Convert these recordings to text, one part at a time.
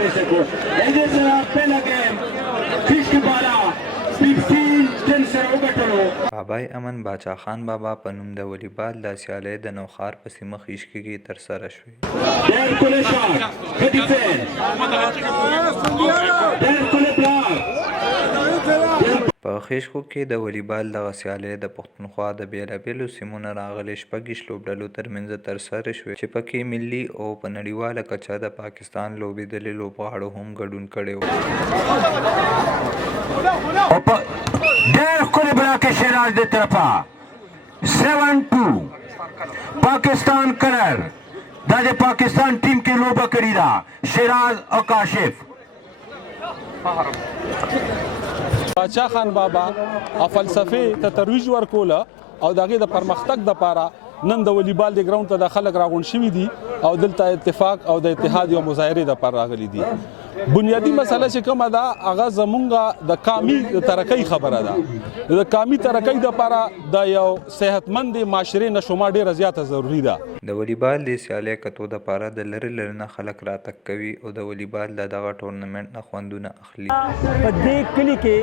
में से को इधर से पहला गेम خویشگی بالا 15-10 سره وګټلو. بابائے امن باچا خان بابا په نوم د والیبال د سیالۍ د نوشهرہ په سیمه خویشگی کې ترسره شوې. ډېر ښکلی شاټ ښه ډیفینس ډېر ښکلی بلاک. په خویشگو کې د والیبال دغه سیالۍ د پښتونخوا د بېلابېلو سیمو نه راغلي شپږ لوبډلو ترمنځ ترسره شوې چې پکې ملي او په نړیواله کچه د پاکستان لوبېدلي لوبغاړو هم ګډون کړی و. ډېر ښکلی بلاک شیراز د طرفه 7-2 پاکستان کلر. دا د پاکستان ټیم کې لوبه کړې ده شیراز او کاشف. باچا خان بابا فلسفه ته ترویج ورکوله او د هغې د پرمختګ دپاره نن د والیبال د ګراوند ته د خلک راغونډ شوي دي او دلته اتفاق او د اتحاد یو مظاهرې دپاره راغلي دي. بنیادي مسله چې کومه ده هغه زمونږ د قامي ترقۍ خبره ده. د قامي ترقۍ دپاره د یو صحتمند معاشرې نشوما ډېره زیاته ضروري ده. د والیبال د سیالۍ کتو دپاره د لرې لرې نه خلک راتګ کوي او د والیبال د دغه ټورنامنټ نه خوندونه اخلي. په دې کلي کې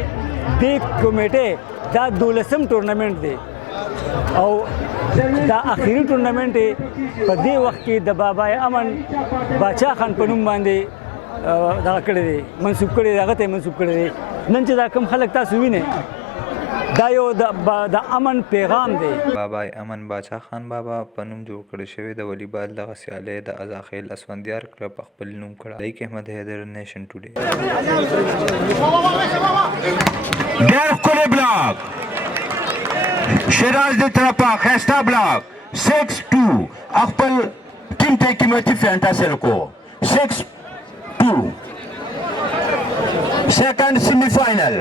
دې کمیټې دا 12م ټورنامنټ دی او دا اخیری ټورنامنټ په دې وخت کې د بابائے امن باچا خان په نوم باندې دغه کړی دی منسوب کړی دی هغه ته منسوب کړی دی. نن چې دا کوم خلک تاسو وینئ دا یو د امن پیغام دی. بابائے امن باچا خان بابا په نوم جوړ کړی شوی د والیبال دغه سیالۍ د ازاخیل اسفندیار کلب په خپل نوم کړه. لایق احمد حیدر نیشن ټوډے. ډېر ښکلی بلاک شیراز د طرفه ښایسته بلاک 6-2 خپل ټیم ته قیمتي فینټ حاصل کو. 6-2 سیکنډ سیمی فائنل.